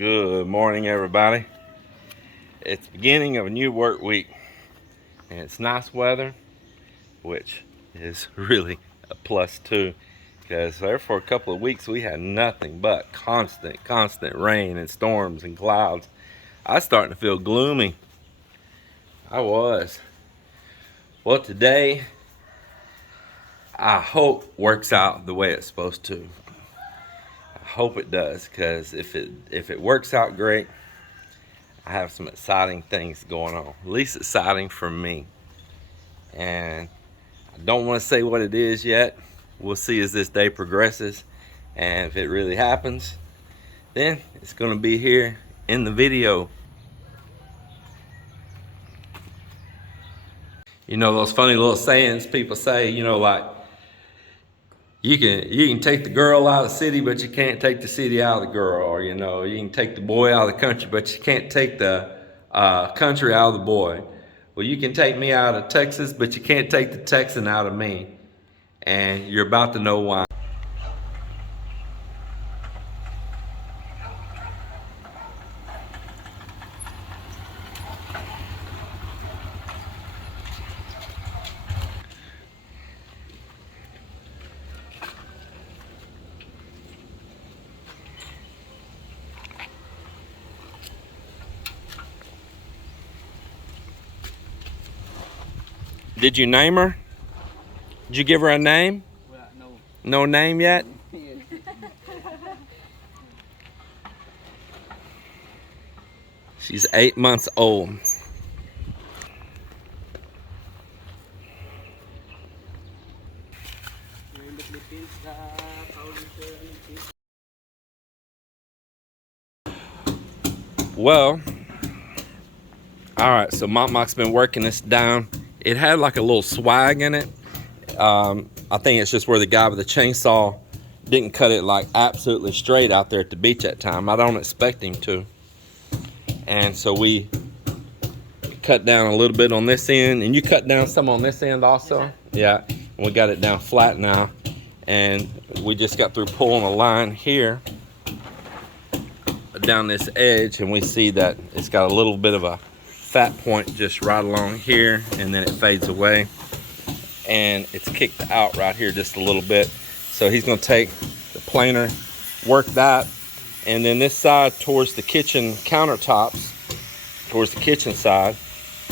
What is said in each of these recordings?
Good morning, everybody. It's the beginning of a new work week, and it's nice weather, which is really a plus too, because there for a couple of weeks we had nothing but constant rain and storms and clouds. I was starting to feel gloomy. I was. Well, today I hope works out the way it's supposed to. I hope it does, because if it works out great, I have some exciting things going on. At least exciting for me. And I don't want to say what it is yet. We'll see as this day progresses. And if it really happens, then it's going to be here in the video. You know those funny little sayings people say, like, you can take the girl out of the city, but you can't take the city out of the girl. Or, you can take the boy out of the country, but you can't take the country out of the boy. Well, you can take me out of Texas, but you can't take the Texan out of me. And you're about to know why. Did you name her? Did you give her a name? Well, no. No name yet? She's 8 months old. Well, all right, so Mok's been working this down. It had like a little swag in it. I think it's just where the guy with the chainsaw didn't cut it like absolutely straight out there at the beach that time. I don't expect him to. And so we cut down a little bit on this end, and you cut down some on this end also. Yeah, and we got it down flat now. And we just got through pulling a line here down this edge, and we see that it's got a little bit of a fat point just right along here, and then it fades away, and it's kicked out right here just a little bit. So he's going to take the planer, work that, and then this side towards the kitchen countertops, towards the kitchen side,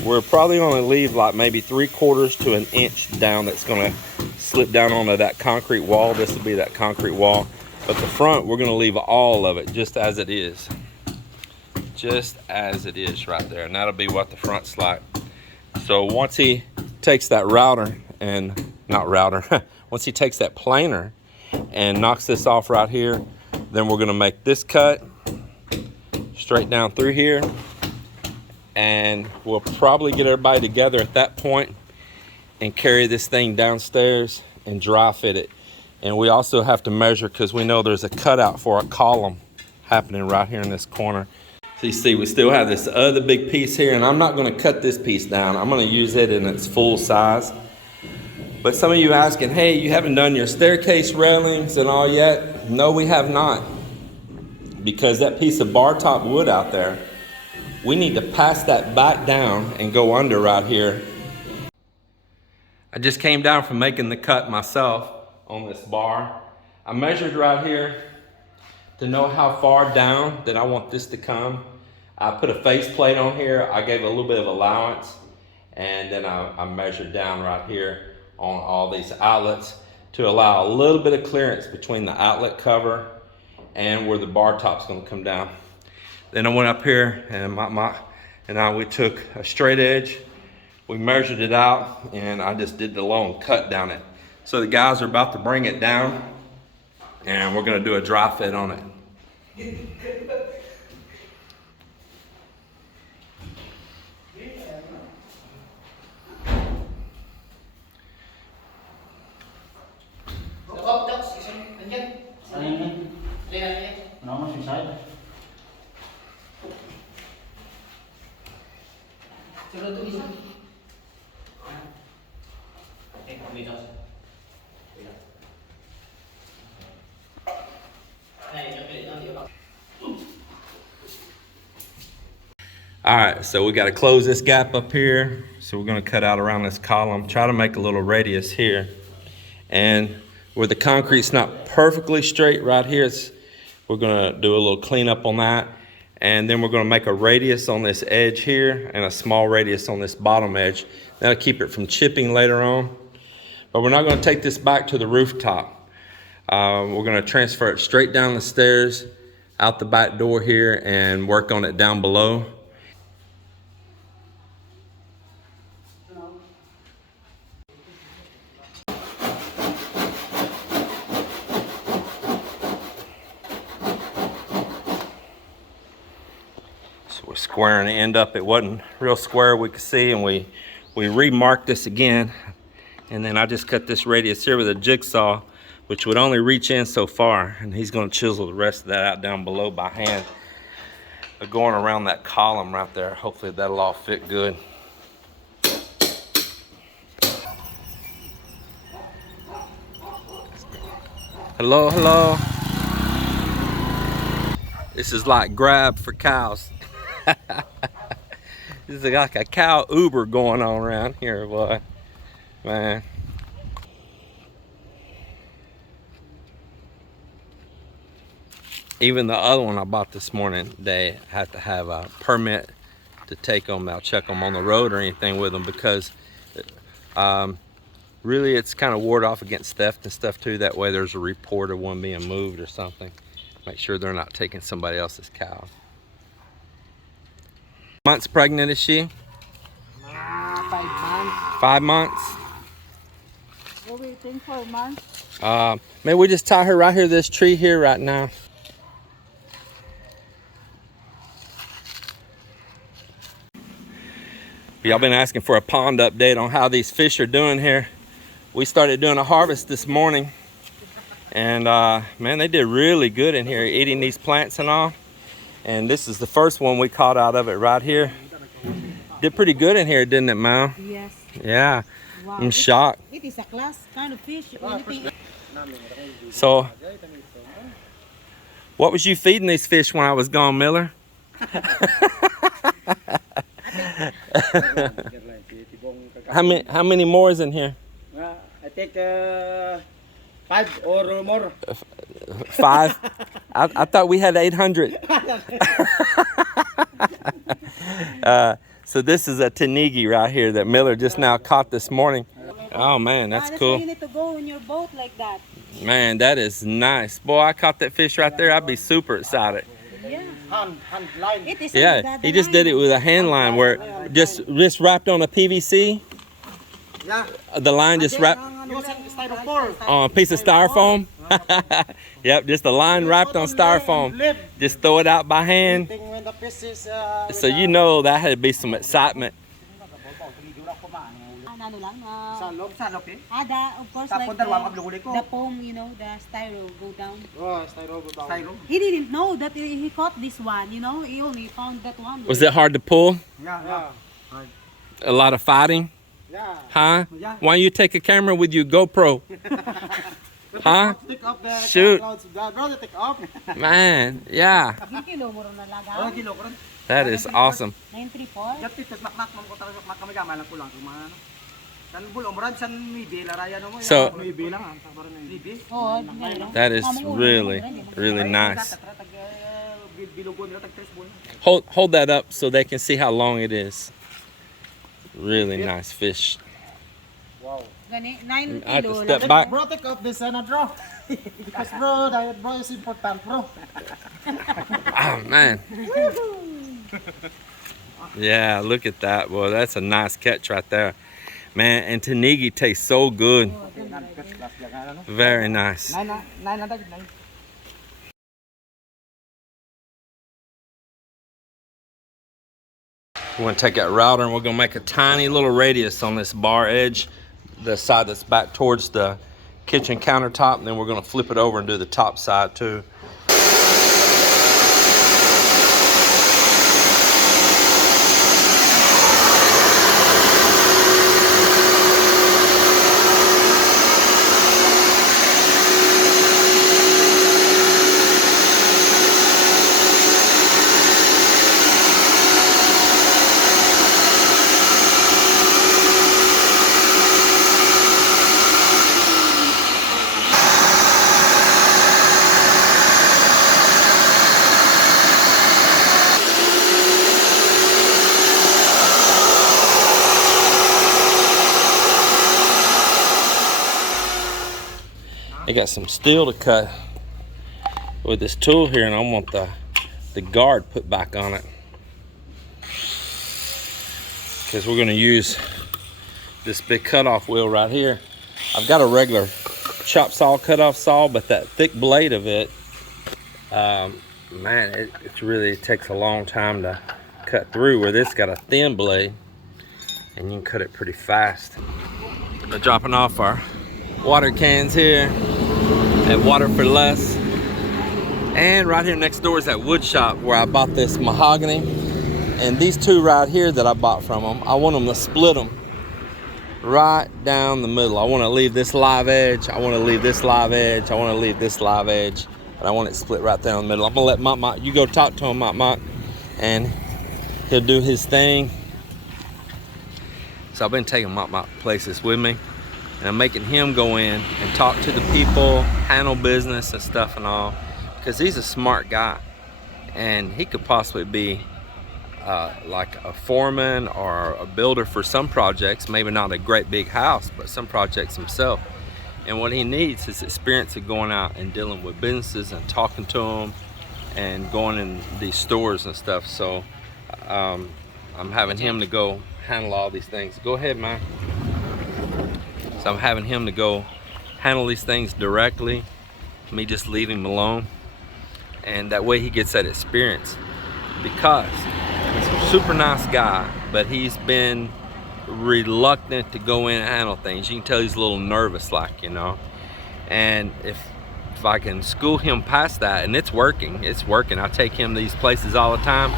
we're probably going to leave like maybe 3/4 to an inch down. That's going to slip down onto that concrete wall. This will be that concrete wall, but the front we're going to leave all of it just as it is. Just as it is right there, and that'll be what the front's like. So once he takes that once he takes that planer and knocks this off right here, then we're gonna make this cut straight down through here, and we'll probably get everybody together at that point and carry this thing downstairs and dry fit it. And we also have to measure, because we know there's a cutout for a column happening right here in this corner. So you see, we still have this other big piece here, and I'm not going to cut this piece down. I'm going to use it in its full size. But some of you asking, hey, you haven't done your staircase railings and all yet? No, we have not. Because that piece of Bartop wood out there, we need to pass that back down and go under right here. I just came down from making the cut myself on this bar. I measured right here to know how far down that I want this to come. I put a face plate on here. I gave a little bit of allowance, and then I measured down right here on all these outlets to allow a little bit of clearance between the outlet cover and where the bar top's gonna come down. Then I went up here, and we took a straight edge, we measured it out, and I just did the long cut down it. So the guys are about to bring it down, and we're gonna do a dry fit on it. All right, so we got to close this gap up here. So we're going to cut out around this column, try to make a little radius here. And where the concrete's not perfectly straight right here, we're going to do a little cleanup on that. And then we're going to make a radius on this edge here and a small radius on this bottom edge. That'll keep it from chipping later on. But we're not going to take this back to the rooftop. We're going to transfer it straight down the stairs, out the back door here, and work on it down below. So we're squaring the end up. It wasn't real square, we could see, and we remarked this again. And then I just cut this radius here with a jigsaw, which would only reach in so far. And he's going to chisel the rest of that out down below by hand. Going around that column right there. Hopefully that'll all fit good. Hello, hello. This is like Grab for cows. This is like a cow Uber going on around here, boy. Man. Even the other one I bought this morning, they have to have a permit to take them. I'll check them on the road or anything with them, because really it's kind of ward off against theft and stuff too. That way there's a report of one being moved or something. Make sure they're not taking somebody else's cow. Months pregnant is she? 5 months. 5 months? What do you think for a month? Maybe we just tie her right here, this tree here right now. Y'all been asking for a pond update on how these fish are doing here. We started doing a harvest this morning, and man, they did really good in here, eating these plants and all. And this is the first one we caught out of it right here. Did pretty good in here, didn't it, Mal? Yes. Yeah. Wow. I'm shocked. It is a class kind of fish. So, what was you feeding these fish when I was gone, Miller? How many more is in here? I think 5 or more. 5? I thought we had 800. So this is a tanigi right here that Miller just now caught this morning. Oh man, that's cool. Why you need to go in your boat like that. Man, that is nice. Boy, I caught that fish right there. I'd be super excited. Yeah. Hand line. It is Yeah, he just did it with a hand line where just wrapped on a PVC. Yeah. The line just wrapped on a piece of styrofoam. Yep, just a line wrapped on styrofoam. Just throw it out by hand. When the fish is, So you know that had to be some excitement. Of course, like the foam, you know, the styro go down. Oh, styro. He didn't know that he caught this one, you know. He only found that one. Was it hard to pull? Yeah. A lot of fighting? Yeah. Huh? Yeah. Why don't you take a camera with your GoPro? Huh? Take up the Shoot. brother, take up. Man, yeah. Kilo mo ron nalaga. Kilo ko rin. That is awesome. 934. Yapit, tas makmak mo ko talaga makamagama lang ko lang kung ano. San bulo mo ran san mibi laraya no mo. So- mibi lang ang sabaran ng mibi. Oh, ngayon. That is really, really nice. Bilugon na tag 3 buwan. Hold that up so they can see how long it is. Really nice fish. Wow. Gani, 9 I have to kilo. step back. Bro, take off this bro. Because bro, diet bro is important, bro. Oh man. Yeah, look at that. Boy, that's a nice catch right there. Man, and tanigi tastes so good. Very nice. Nine. We're going to take that router and we're going to make a tiny little radius on this bar edge, the side that's back towards the kitchen countertop, and then we're going to flip it over and do the top side too. got some steel to cut with this tool here, and I want the guard put back on it, because we're going to use this big cutoff wheel right here. I've got a regular chop saw cutoff saw, but that thick blade of it, man, it really takes a long time to cut through, where this got a thin blade and you can cut it pretty fast. We're dropping off our water cans here at Water for Less. And right here next door is that wood shop where I bought this mahogany. And these two right here that I bought from them, I want them to split them right down the middle. I want to leave this live edge. I want to leave this live edge. I want to leave this live edge. But I want it split right down the middle. I'm going to let Mop, you go talk to him, Mop, and he'll do his thing. So I've been taking Mop places with me. And I'm making him go in and talk to the people, handle business and stuff and all. Because he's a smart guy, and he could possibly be like a foreman or a builder for some projects, maybe not a great big house, but some projects himself. And what he needs is experience of going out and dealing with businesses and talking to them and going in these stores and stuff. So I'm having him to go handle all these things. Go ahead, man. So I'm having him to go handle these things directly, me just leave him alone. And that way he gets that experience, because he's a super nice guy, but he's been reluctant to go in and handle things. You can tell he's a little nervous, like, you know. And if I can school him past that, and it's working. I take him to these places all the time,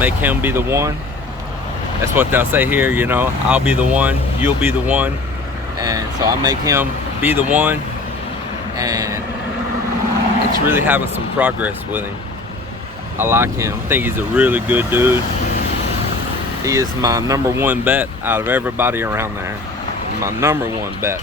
make him be the one. That's what they'll say here, you know, I'll be the one, you'll be the one. And so I make him be the one, and it's really having some progress with him. I like him. I think he's a really good dude. He is my #1 bet out of everybody around there. My #1 bet.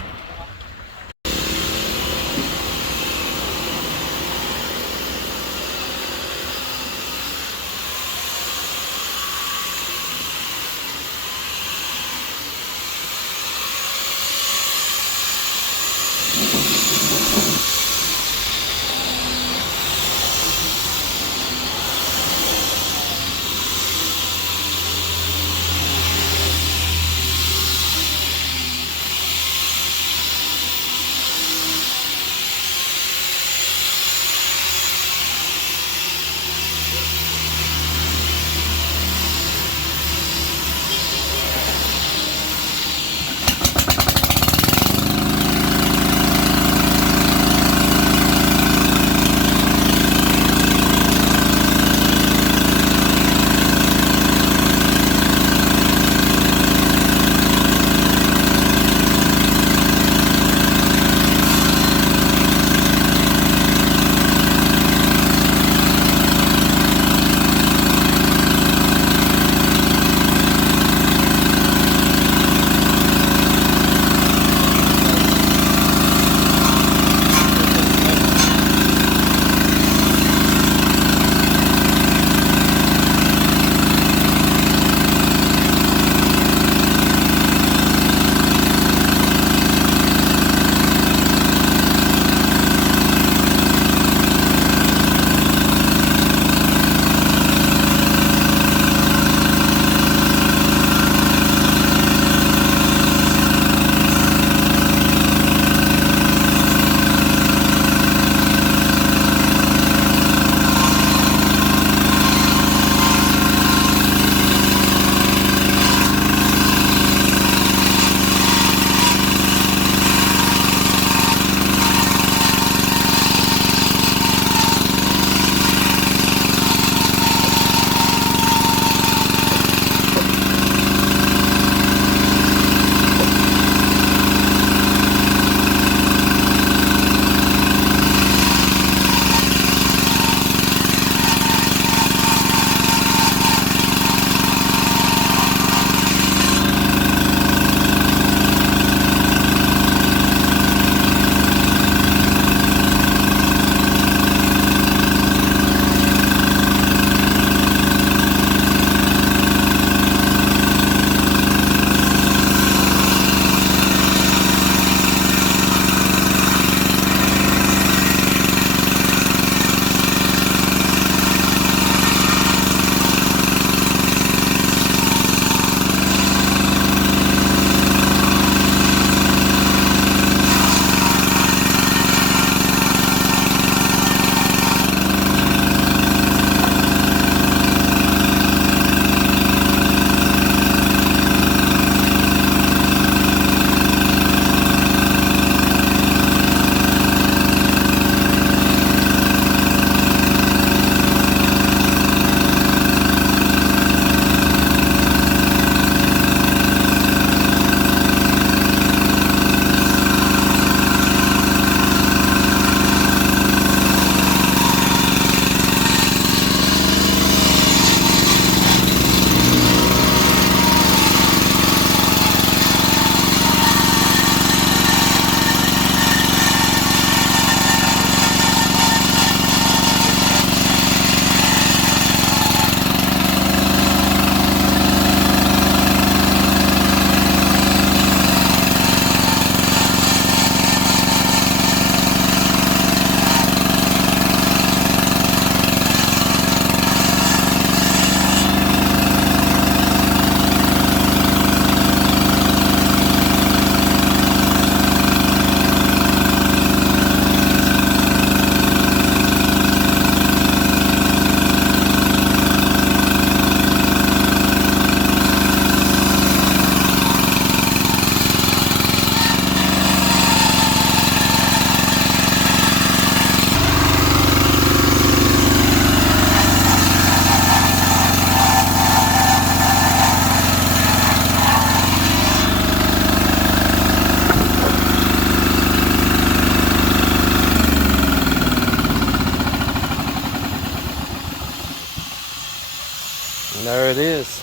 There it is.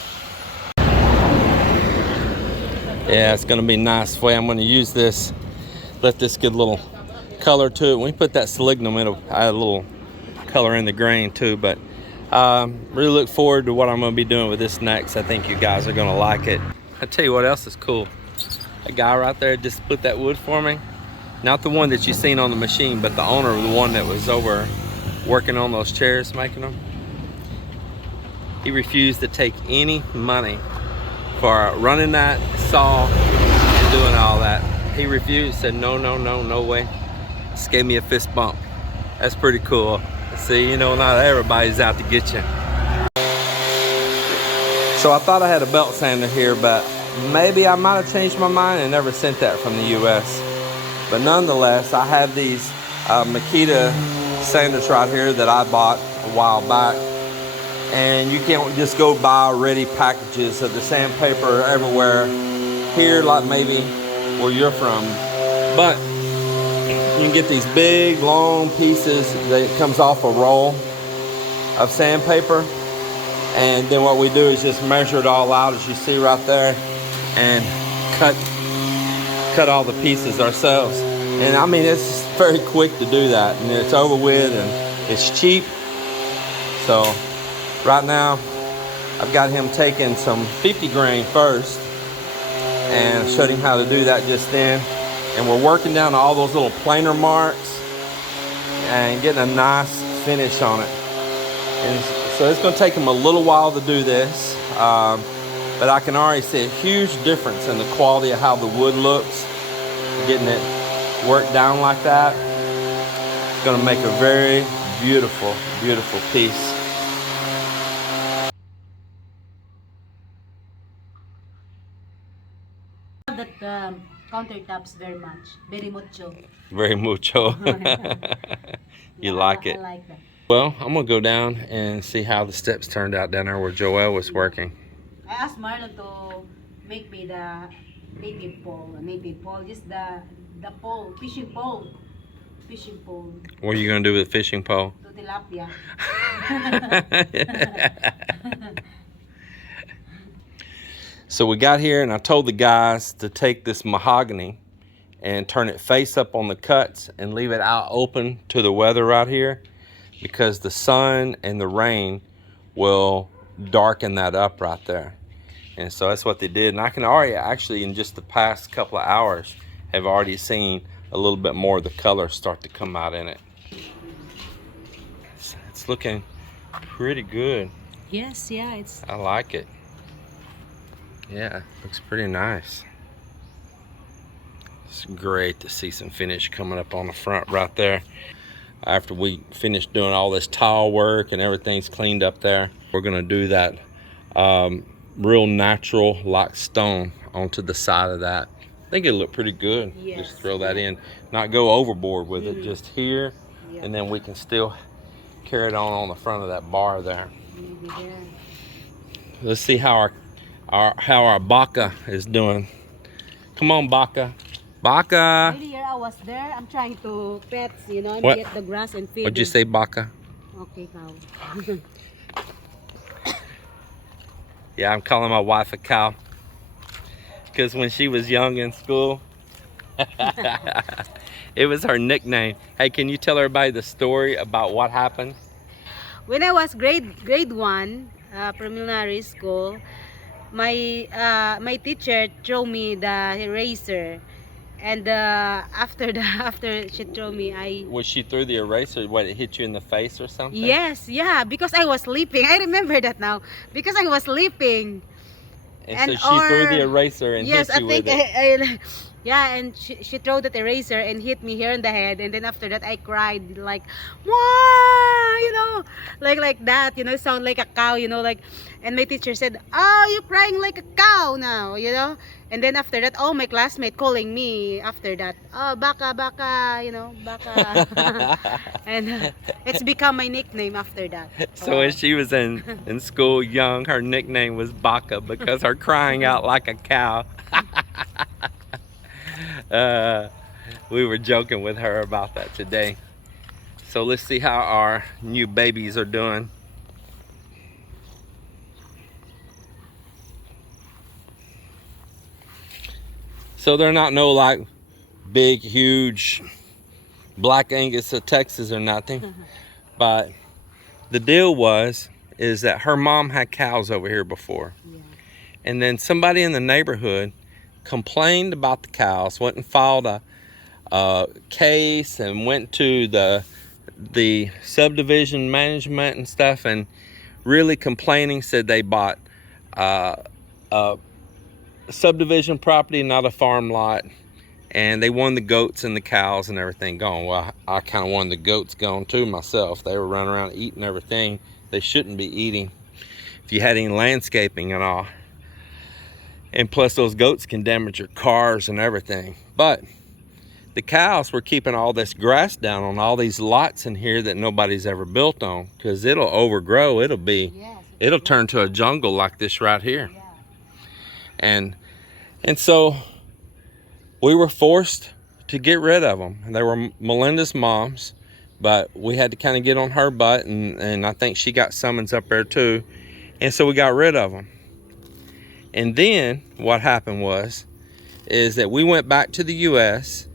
Yeah, it's gonna be nice way. I'm gonna use this, let this get a little color to it. When we put that selenium, it'll add a little color in the grain too. But really look forward to what I'm gonna be doing with this next. I think you guys are gonna like it. I tell you what else is cool. A guy right there just split that wood for me. Not the one that you seen on the machine, but the owner of the one that was over working on those chairs, making them. He refused to take any money for running that saw and doing all that. He refused, said no, no, no, no way. Just gave me a fist bump. That's pretty cool. See, you know, not everybody's out to get you. So I thought I had a belt sander here, but maybe I might have changed my mind and never sent that from the US. But nonetheless, I have these Makita sanders right here that I bought a while back. And you can't just go buy ready packages of the sandpaper everywhere here, like maybe where you're from. But you can get these big, long pieces that comes off a roll of sandpaper. And then what we do is just measure it all out, as you see right there, and cut all the pieces ourselves. And I mean, it's very quick to do that, and it's over with, and it's cheap. So right now, I've got him taking some 50 grain first, and showed him how to do that just then. And we're working down all those little planer marks and getting a nice finish on it. And so it's going to take him a little while to do this, but I can already see a huge difference in the quality of how the wood looks. Getting it worked down like that, it's going to make a very beautiful, beautiful piece. That countertops very mucho. Very mucho. You like it? I like that. Well, I'm gonna go down and see how the steps turned out down there where Joelle was working. I asked Marlon to make me the native pole, just the pole, fishing pole. What are you gonna do with the fishing pole? To tilapia. So we got here and I told the guys to take this mahogany and turn it face up on the cuts and leave it out open to the weather right here, because the sun and the rain will darken that up right there. And so that's what they did. And I can already actually, in just the past couple of hours, have already seen a little bit more of the color start to come out in it. It's looking pretty good. Yes, yeah, it's. I like it. Yeah, looks pretty nice. It's great to see some finish coming up on the front right there. After we finish doing all this tile work and everything's cleaned up there, we're gonna do that real natural like stone onto the side of that. I think it'll look pretty good. Yes. Just throw that in, not go overboard with it, just here, Yeah. and then we can still carry it on the front of that bar there. Maybe there. Let's see how our baka is doing. Come on, baka. Baka. Earlier I was there. I'm trying to pets, and What? get the grass and feed. What'd you say, baka? Okay, cow. Yeah, I'm calling my wife a cow, because when she was young in school, it was her nickname. Hey, can you tell everybody the story about what happened? When I was grade 1, preliminary school, my teacher threw me the eraser, and after she threw me, Was she threw the eraser? What, it hit you in the face or something? yes, yeah, because I was sleeping. I remember that now, because I was sleeping. And so she threw the eraser and yes, hit you I think with it. yeah, and she threw that eraser and hit me here in the head, and then after that I cried like, "Wah!" like that, sound like a cow, like. And my teacher said, "Oh, you're crying like a cow now," And then after that, my classmate calling me after that, "Oh, baka, baka," baka. And it's become my nickname after that. So when she was in school young, her nickname was Baka, because her crying out like a cow. We were joking with her about that today. So let's see how our new babies are doing. So they're not no like big, huge Black Angus of Texas or nothing. But the deal is that her mom had cows over here before. Yeah. And then somebody in the neighborhood complained about the cows, went and filed a case and went to the subdivision management and stuff, and really complaining, said they bought a subdivision property, not a farm lot, and they wanted the goats and the cows and everything gone. Well, I kind of wanted the goats gone too myself. They were running around eating everything they shouldn't be eating if you had any landscaping and all. And plus those goats can damage your cars and everything. But the cows were keeping all this grass down on all these lots in here that nobody's ever built on, because it'll overgrow. It'll turn to a jungle like this right here. Yeah. And so we were forced to get rid of them. They were Melinda's mom's, but we had to kind of get on her butt, and I think she got summons up there too. And so we got rid of them. And then what happened is that we went back to the US,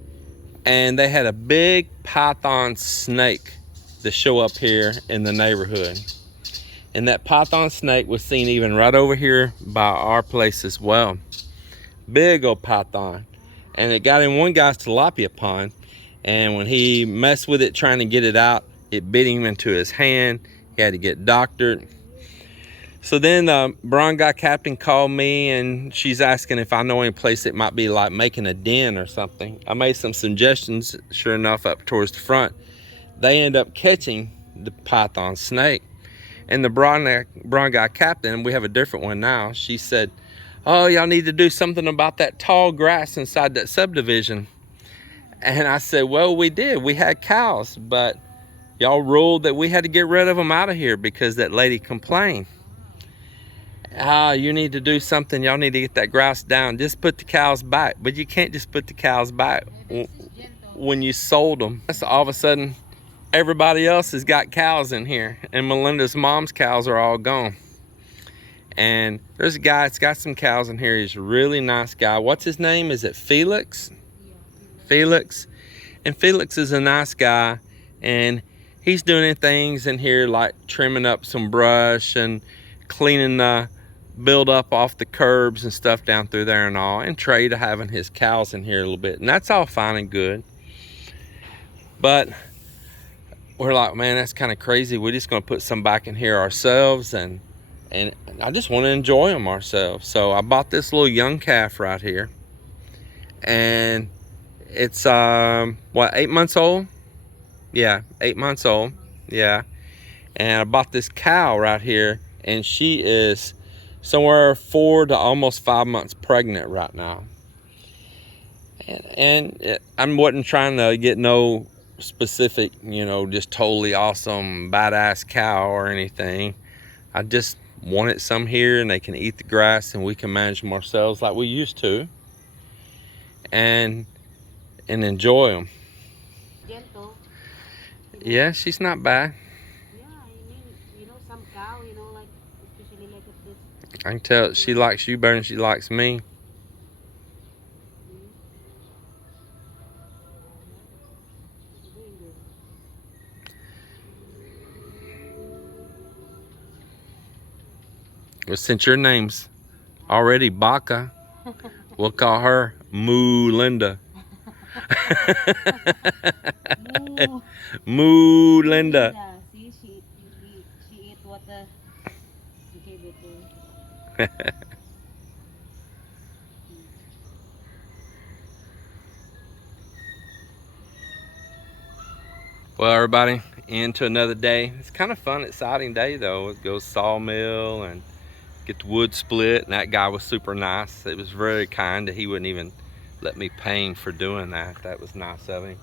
and they had a big python snake to show up here in the neighborhood. And that python snake was seen even right over here by our place as well. Big old python. And it got in one guy's tilapia pond, and when he messed with it trying to get it out, it bit him into his hand. He had to get doctored. So then the Barangay captain called me, and she's asking if I know any place that might be like making a den or something. I made some suggestions, sure enough, up towards the front. They end up catching the python snake. And the Barangay captain, we have a different one now, she said, "Oh, y'all need to do something about that tall grass inside that subdivision." And I said, "Well, we did. We had cows, but y'all ruled that we had to get rid of them out of here because that lady complained." You need to do something. Y'all need to get that grass down. Just put the cows back. But you can't just put the cows back when you sold them. So all of a sudden, everybody else has got cows in here, and Melinda's mom's cows are all gone. And there's a guy that's got some cows in here. He's a really nice guy. What's his name? Is it Felix? Felix. And Felix is a nice guy, and he's doing things in here like trimming up some brush and cleaning the build up off the curbs and stuff down through there and all, and Trey to having his cows in here a little bit, and that's all fine and good. But we're like, man, that's kind of crazy. We're just going to put some back in here ourselves, and I just want to enjoy them ourselves. So I bought this little young calf right here, and it's 8 months old? Yeah, 8 months old. Yeah. And I bought this cow right here, and she is somewhere 4 to almost 5 months pregnant right now. I wasn't trying to get no specific, just totally awesome, badass cow or anything. I just wanted some here, and they can eat the grass, and we can manage them ourselves like we used to, and enjoy them. Gentle. Yeah, she's not bad. Yeah, I mean, some cow, like, especially like this. I can tell she likes you better than she likes me. Well, since your name's already Baca, we'll call her Melinda. Melinda. Yeah, see, she ate what you gave it to her. Well, everybody, into another day. It's kind of fun, exciting day though. It goes sawmill and get the wood split, and that guy was super nice. It was very kind that he wouldn't even let me pay him for doing that. That was nice of him.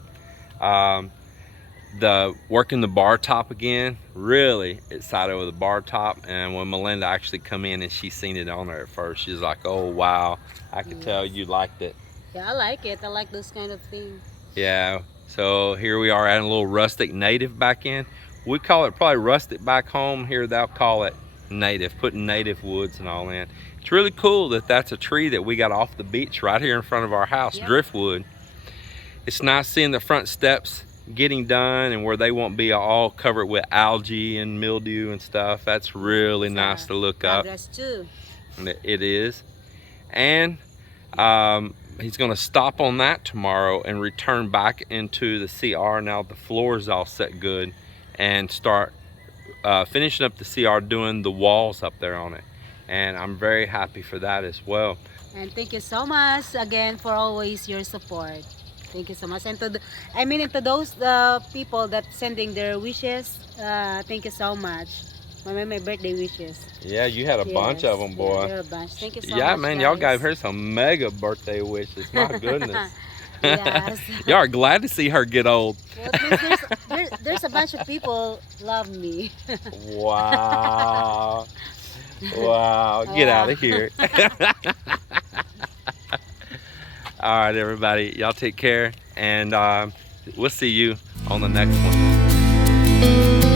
The working the bar top again, really excited with the bar top. And when Melinda actually come in and she seen it on there at first, she's like, "Oh wow, I could tell you liked it." Yeah, I like it. I like those kind of things. Yeah, so here we are adding a little rustic native back in. We call it probably rustic back home. Here they'll call it native, putting native woods and all in. It's really cool that that's a tree that we got off the beach right here in front of our house, Yep. Driftwood. It's nice seeing the front steps getting done and where they won't be all covered with algae and mildew and stuff. That's really nice to look up. Progress too. It is. And he's going to stop on that tomorrow and return back into the CR now the floor is all set good, and start finishing up the CR, doing the walls up there on it. And I'm very happy for that as well. And thank you so much again for always your support. Thank you so much. And to those people that sending their wishes, thank you so much. My birthday wishes. Yeah, you had a bunch of them, boy. Yeah, there are a bunch. Thank you so much. Yeah, man, y'all guys. gave her some mega birthday wishes. My goodness. Yes. Y'all are glad to see her get old. Well, it means there's a bunch of people love me. Wow. Wow. Get out of here. All right, everybody. Y'all take care. And we'll see you on the next one.